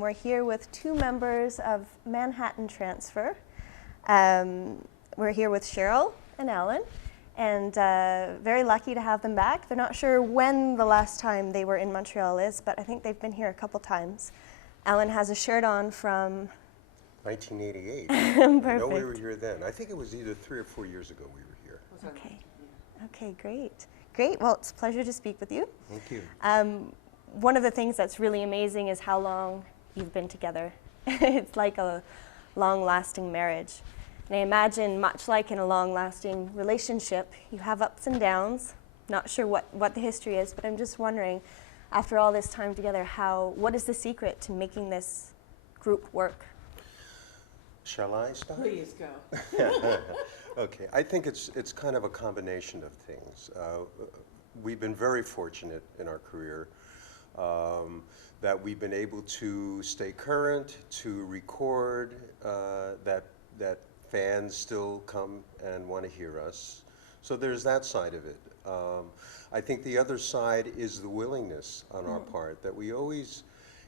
We're here with two members of Manhattan Transfer. We're here with Cheryl and Alan, and very lucky to have them back. They're not sure when the last time they were in Montreal is, but I think they've been here a couple times. Alan has a shirt on from 1988. Perfect. I know we were here then. I think it was either 3 or 4 years ago we were here. Okay. Okay, great. Great. Well, it's a pleasure to speak with you. Thank you. One of the things that's really amazing is how long you've been together. It's like a long-lasting marriage. And I imagine, much like in a long-lasting relationship, you have ups and downs. Not sure what the history is, but I'm just wondering, after all this time together, what is the secret to making this group work? Shall I start? Please go. Okay, I think it's kind of a combination of things. We've been very fortunate in our career that we've been able to stay current, to record, that fans still come and want to hear us. So there's that side of it. I think the other side is the willingness on our part, that we always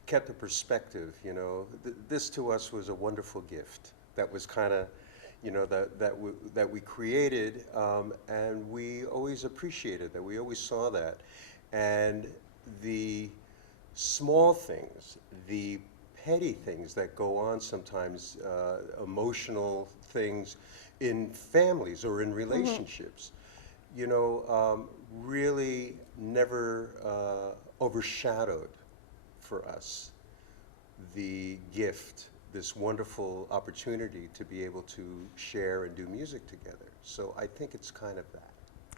kept a perspective, you know. This to us was a wonderful gift that was kind of, you know, that we created, and we always appreciated that. We always saw that. And the small things, the petty things that go on sometimes, emotional things in families or in relationships, you know, really never overshadowed for us the gift, this wonderful opportunity to be able to share and do music together. So I think it's kind of that.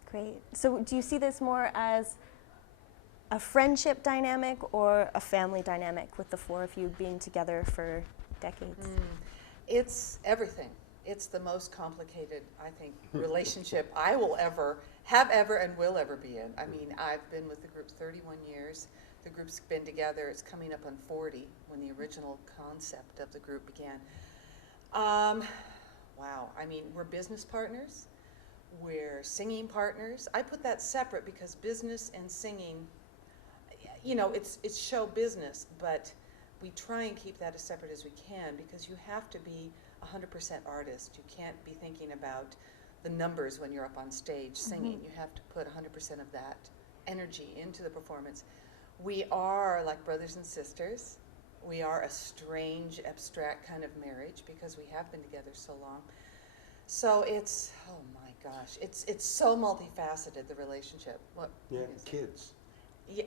Great. So do you see this more as a friendship dynamic or a family dynamic, with the four of you being together for decades? It's everything. It's the most complicated, I think, relationship I will ever and will ever be in. I mean, I've been with the group 31 years. The group's been together, it's coming up on 40 when the original concept of the group began. Wow, I mean, we're business partners, we're singing partners. I put that separate because business and singing, you know, it's show business, but we try and keep that as separate as we can, because you have to be 100% artist. You can't be thinking about the numbers when you're up on stage singing. You have to put 100% of that energy into the performance. We are like brothers and sisters. We are a strange, abstract kind of marriage because we have been together so long. So it's, oh my gosh, it's so multifaceted, the relationship. What? Yeah, kids. Yeah,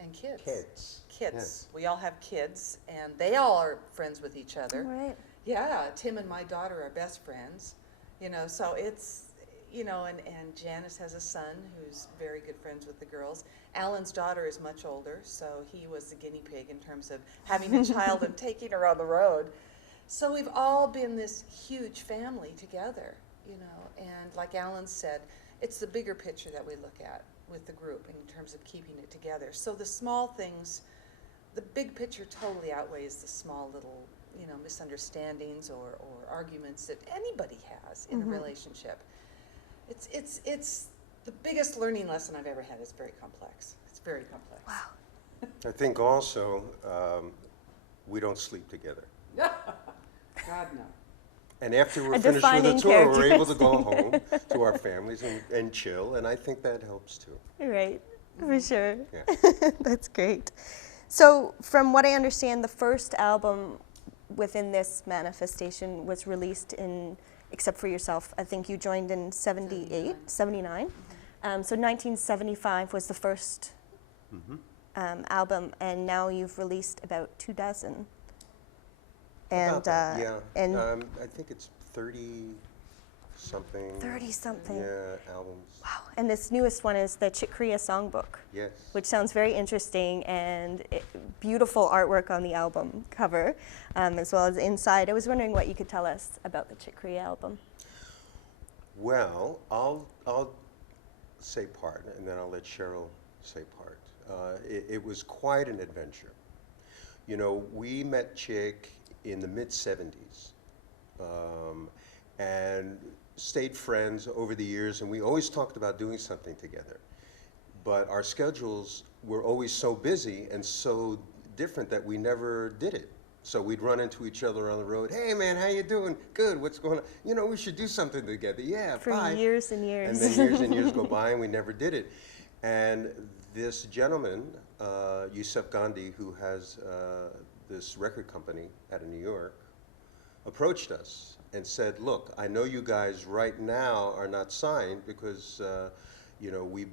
and kids. Kids. Kids. Yes. We all have kids, and they all are friends with each other. Right. Yeah, Tim and my daughter are best friends. You know, so it's, you know, and Janice has a son who's very good friends with the girls. Alan's daughter is much older, so he was the guinea pig in terms of having a child and taking her on the road. So we've all been this huge family together, you know, and like Alan said, it's the bigger picture that we look at with the group in terms of keeping it together. So the small things, the big picture totally outweighs the small little, you know, misunderstandings or arguments that anybody has in a relationship. It's the biggest learning lesson I've ever had. It's very complex. It's very complex. Wow. I think also we don't sleep together. God, no. And after we're A finished with the defining tour, we're able to go home to our families and chill, and I think that helps too. Right, for sure. Yeah. That's great. So from what I understand, the first album within this manifestation was released in, except for yourself, I think you joined in 78, 79. So 1975 was the first album, and now you've released about 2 dozen. And About that, yeah. and I think it's 30-something. 30-something. Yeah, albums. Wow. And this newest one is the Corea songbook, Yes. which sounds very interesting, and beautiful artwork on the album cover, as well as inside. I was wondering what you could tell us about the Corea album. Well, I'll say part, and then I'll let Cheryl say part. It was quite an adventure. You know, we met Chick in the mid-70s, and stayed friends over the years, and we always talked about doing something together. But our schedules were always so busy and so different that we never did it. So we'd run into each other on the road. Hey man, how you doing? Good. What's going on? You know, we should do something together. Yeah, For bye. years and years. And then years and years go by, and we never did it. And this gentleman, Yusuf Gandhi, who has this record company out of New York, approached us and said, "Look, I know you guys right now are not signed because." You know, we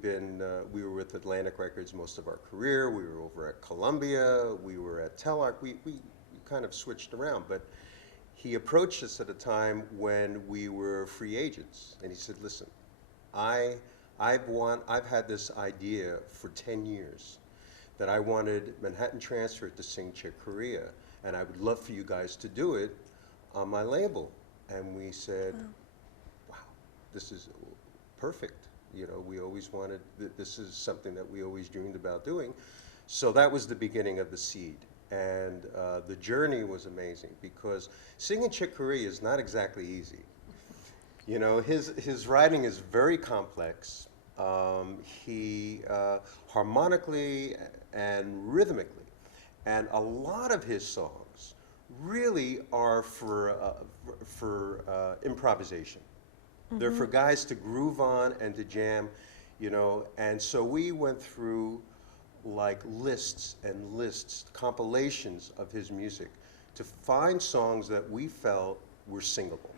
were with Atlantic Records most of our career. We were over at Columbia. We were at Telarc. We kind of switched around. But he approached us at a time when we were free agents, and he said, "Listen, I've had this idea for 10 years that I wanted Manhattan Transfer to sing Chick Corea, and I would love for you guys to do it on my label." And we said, "Wow, this is perfect." You know, we always wanted, this is something that we always dreamed about doing. So that was the beginning of the seed. And the journey was amazing because singing Chick Corea is not exactly easy. You know, his writing is very complex. He harmonically and rhythmically, and a lot of his songs really are for improvisation. They're for guys to groove on and to jam, you know, and so we went through like lists and lists, compilations of his music to find songs that we felt were singable,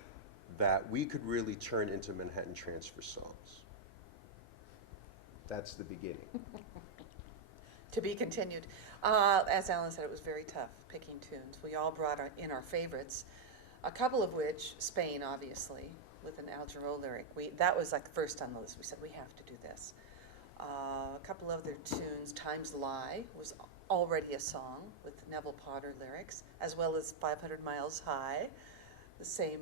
that we could really turn into Manhattan Transfer songs. That's the beginning. To be continued. As Alan said, it was very tough picking tunes. We all brought in our favorites, a couple of which, Spain, obviously, with an Al Jarreau lyric. That was like the first on the list. We said, we have to do this. A couple other tunes, Time's Lie was already a song with Neville Potter lyrics, as well as 500 Miles High, the same,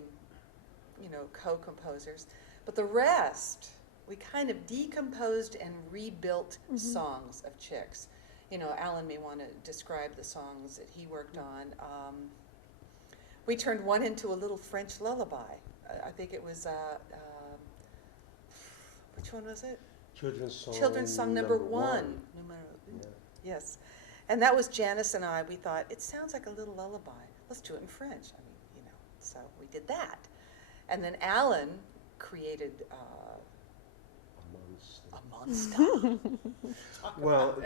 you know, co-composers. But the rest, we kind of decomposed and rebuilt songs of Chick's. You know, Alan may want to describe the songs that he worked on. We turned one into a little French lullaby. I think it was, which one was it? Children's Song number one. Yeah. Yes. And that was Janice and I. We thought, it sounds like a little lullaby. Let's do it in French. I mean, you know, so we did that. And then Alan created a monster. Well,